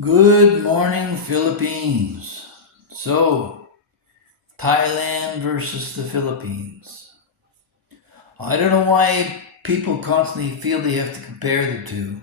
Good morning, Philippines. So, Thailand versus the Philippines. I don't know why people constantly feel they have to compare the two.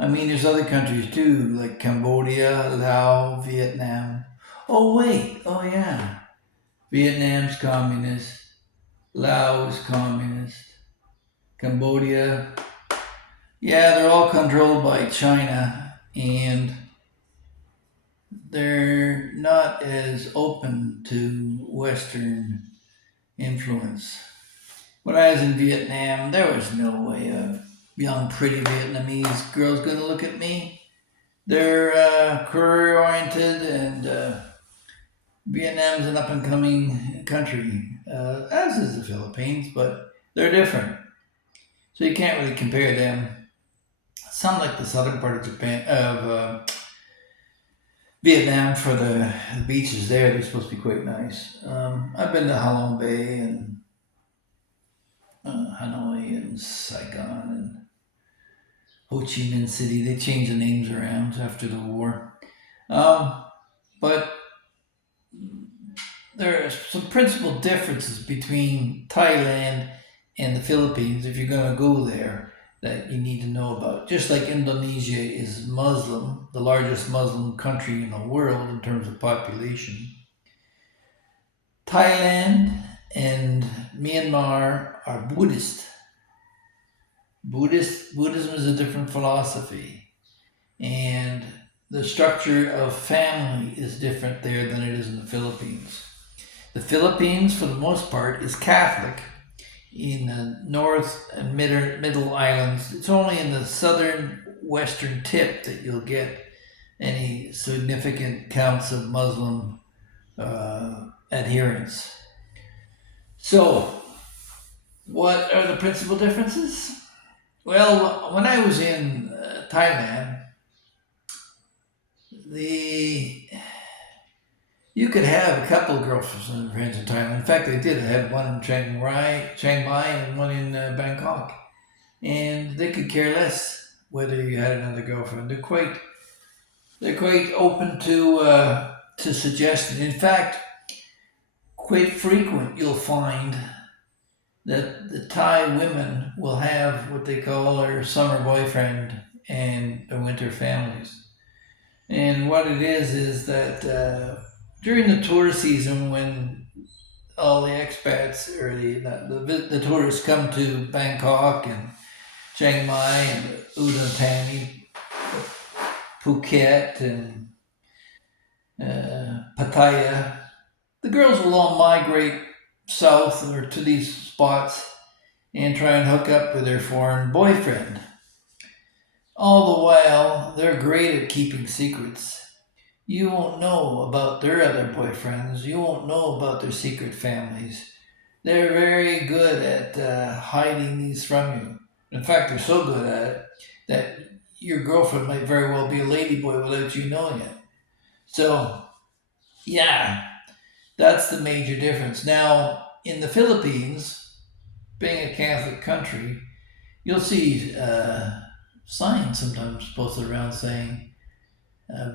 I mean, there's other countries too, like Cambodia, Laos, Vietnam. Oh, wait. Oh, yeah. Vietnam's communist. Laos is communist. Cambodia. Yeah, they're all controlled by China. And they're not as open to Western influence. When I was in Vietnam, there was no way a young, pretty Vietnamese girl's going to look at me. They're career oriented, and Vietnam's an up and coming country, as is the Philippines, but they're different. So you can't really compare them. Some like the southern part of Japan, of Vietnam for the beaches there. They're supposed to be quite nice. I've been to Halong Bay and Hanoi and Saigon and Ho Chi Minh City. They changed the names around after the war. Um, but there are some principal differences between Thailand and the Philippines if you're going to go there that you need to know about. Just like Indonesia is Muslim, the largest Muslim country in the world in terms of population, Thailand and Myanmar are Buddhist. Buddhism is a different philosophy, and the structure of family is different there than it is in the Philippines. The Philippines, for the most part, is Catholic. In the north and middle islands, it's only in the southern western tip that you'll get any significant counts of Muslim adherence. So, what are the principal differences? Well, when I was in Thailand, the you could have a couple of girlfriends and friends in Thailand. In fact, I did. I had one in Chiang Mai, and one in Bangkok, and they could care less whether you had another girlfriend. They're quite open to suggestion. In fact, quite frequent you'll find that the Thai women will have what they call their summer boyfriend and their winter families. And what it is that during the tourist season, when all the expats or the tourists come to Bangkok and Chiang Mai and Udon Thani, Phuket and Pattaya, the girls will all migrate south or to these spots and try and hook up with their foreign boyfriend. All the while, they're great at keeping secrets. You won't know about their other boyfriends. You won't know about their secret families. They're very good at hiding these from you. In fact, they're so good at it that your girlfriend might very well be a ladyboy without you knowing it. So, yeah, that's the major difference. Now, in the Philippines, being a Catholic country, you'll see signs sometimes posted around saying,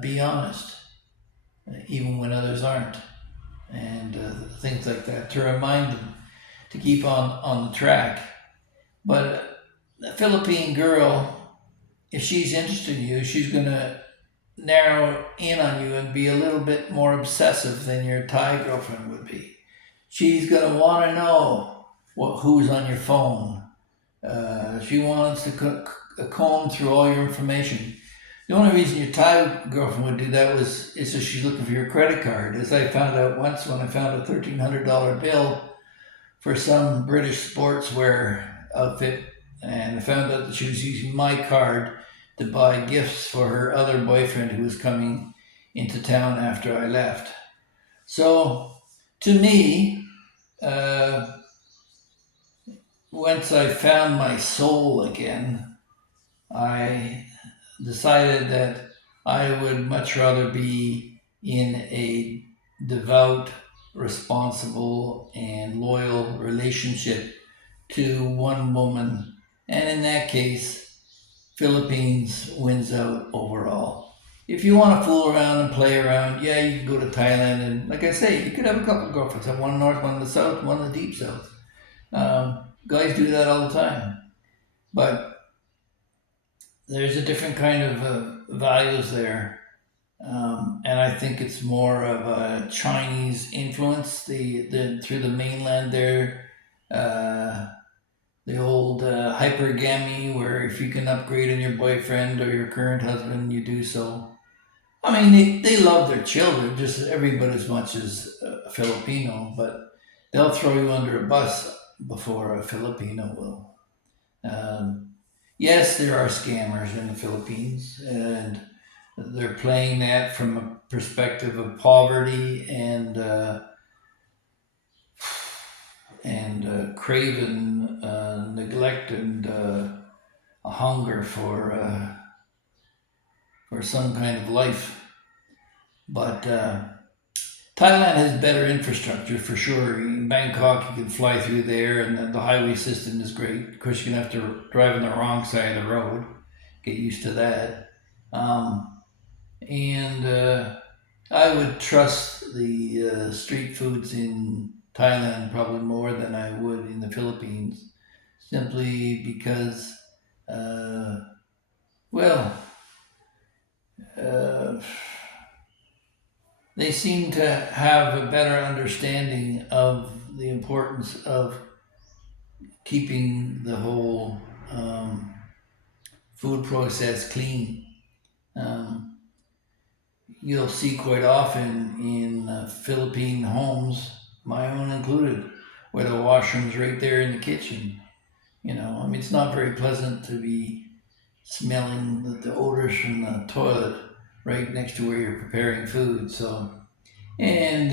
be honest, even when others aren't, and things like that to remind them to keep on the track. But a Philippine girl, if she's interested in you, she's going to narrow in on you and be a little bit more obsessive than your Thai girlfriend would be. She's going to want to know who's on your phone. She wants to comb through all your information. The only reason your Thai girlfriend would do that is so she's looking for your credit card. As I found out once when I found a $1,300 bill for some British sportswear outfit, and I found out that she was using my card to buy gifts for her other boyfriend who was coming into town after I left. So, to me, uh, once I found my soul again, I decided that I would much rather be in a devout, responsible, and loyal relationship to one woman. And in that case, Philippines wins out overall. if you want to fool around and play around, yeah, you can go to Thailand, and like I say, you could have a couple of girlfriends, have one in the north, one in the south, one in the deep south. Guys do that all the time, but there's a different kind of values there. And I think it's more of a Chinese influence. The through the mainland there, uh, the old hypergamy, where if you can upgrade on your boyfriend or your current husband, you do so. I mean, they love their children just every bit as much as a Filipino, but they'll throw you under a bus before a Filipino will. Um, yes, there are scammers in the Philippines, and they're playing that from a perspective of poverty and craven neglect and a hunger for some kind of life. But Thailand has better infrastructure for sure. In Bangkok, you can fly through there, and the highway system is great. Of course, you're gonna have to drive on the wrong side of the road. Get used to that. And I would trust the street foods in Thailand probably more than I would in the Philippines, simply because, uh, well, uh, they seem to have a better understanding of the importance of keeping the whole food process clean. Um, you'll see quite often in Philippine homes, my own included, where the washroom's right there in the kitchen. I mean, it's not very pleasant to be smelling the odors from the toilet right next to where you're preparing food. So, and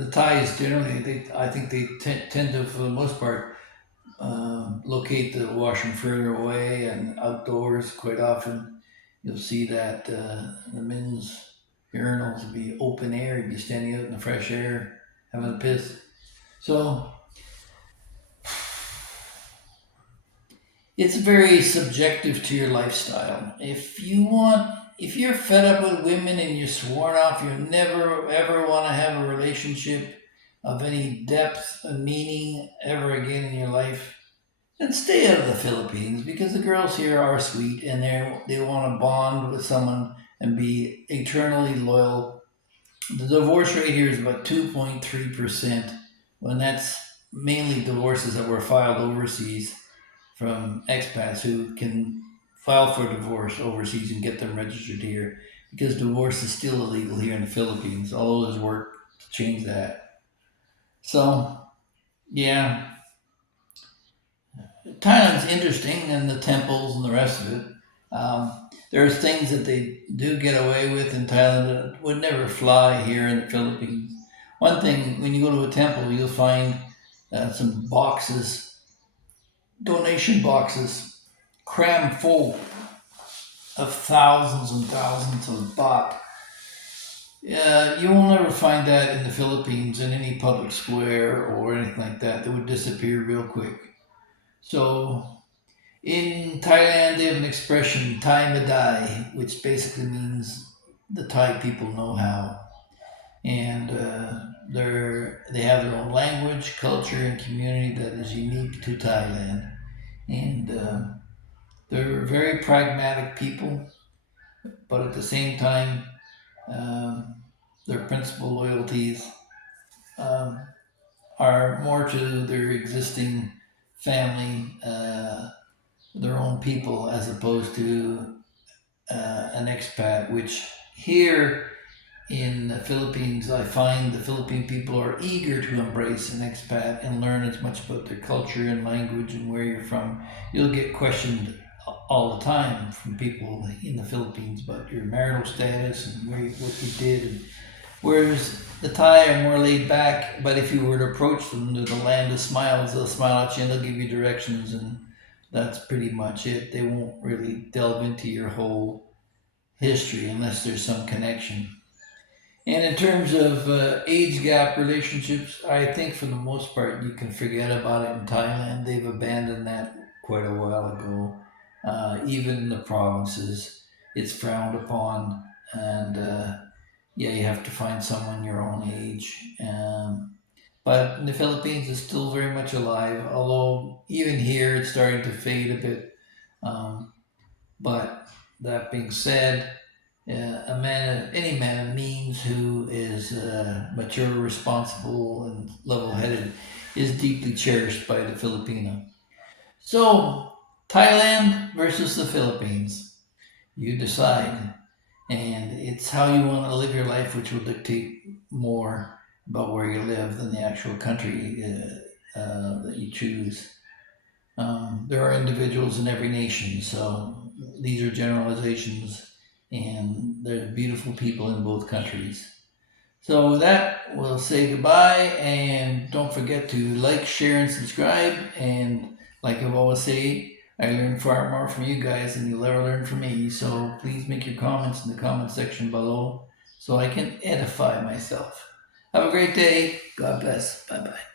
the Thais generally, I think they tend to, for the most part, locate the washroom further away and outdoors quite often. You'll see that the men's urinals will be open air. You'd be standing out in the fresh air having a piss. So it's very subjective to your lifestyle. If you're fed up with women and you're sworn off, you never ever want to have a relationship of any depth and meaning ever again in your life, then stay out of the Philippines because the girls here are sweet and they want to bond with someone and be eternally loyal. The divorce rate here is about 2.3%, when that's mainly divorces that were filed overseas from expats who can file for divorce overseas and get them registered here, because divorce is still illegal here in the Philippines, although there's work to change that. So, yeah, Thailand's interesting, and the temples and the rest of it. There's things that they do get away with in Thailand that would never fly here in the Philippines. One thing, when you go to a temple, you'll find some boxes, donation boxes, crammed full of thousands and thousands of baht. Yeah, you will never find that in the Philippines in any public square or anything like that. They would disappear real quick. So in Thailand, they have an expression, Thai Madai, which basically means the Thai people know how. And they have their own language, culture, and community that is unique to Thailand. And they're very pragmatic people, but at the same time, um, their principal loyalties um, are more to their existing family, their own people, as opposed to an expat, which here in the Philippines, I find the Philippine people are eager to embrace an expat and learn as much about their culture and language and where you're from. You'll get questioned all the time from people in the Philippines about your marital status and what you did. Whereas the Thai are more laid back, but if you were to approach them to the land of smiles, they'll smile at you and they'll give you directions, and that's pretty much it. They won't really delve into your whole history unless there's some connection. And in terms of age gap relationships, I think for the most part you can forget about it in Thailand. They've abandoned that quite a while ago. Even in the provinces, it's frowned upon. and yeah, you have to find someone your own age. But in the Philippines, it's still very much alive, although even here it's starting to fade a bit. Um, but that being said, any man of means who is mature, responsible, and level-headed is deeply cherished by the Filipino. So, Thailand versus the Philippines. You decide. And it's how you want to live your life, which will dictate more about where you live than the actual country that you choose. There are individuals in every nation, so these are generalizations, and there are beautiful people in both countries. So with that, we'll say goodbye, and don't forget to like, share, and subscribe. And like I've always say, I learn far more from you guys than you'll ever learn from me. So please make your comments in the comment section below so I can edify myself. Have a great day. God bless. Bye bye.